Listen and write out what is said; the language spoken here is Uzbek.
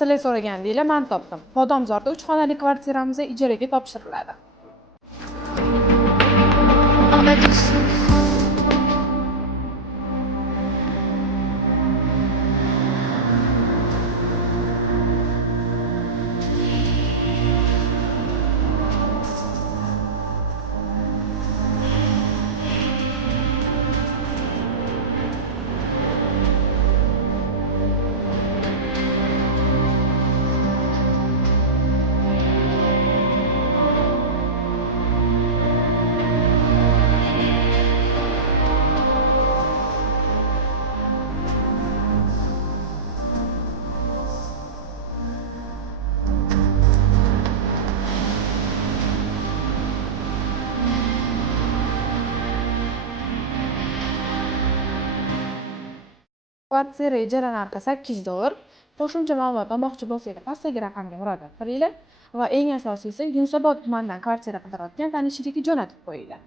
Sizlar so'ragandinglar, men topdim. Bodomzorda 3 xonali kvartiramiz ijaraga topshiriladi. Kvartira ijara narxi $8. Qo'shimcha ma'lumot olmoqchi bo'lsangiz, pastdagi raqamga murojaat qilinglar va eng asosiysi, Yunusobod tumanidan kvartira qidirayotgan tanishingizni jo'natib qo'yinglar.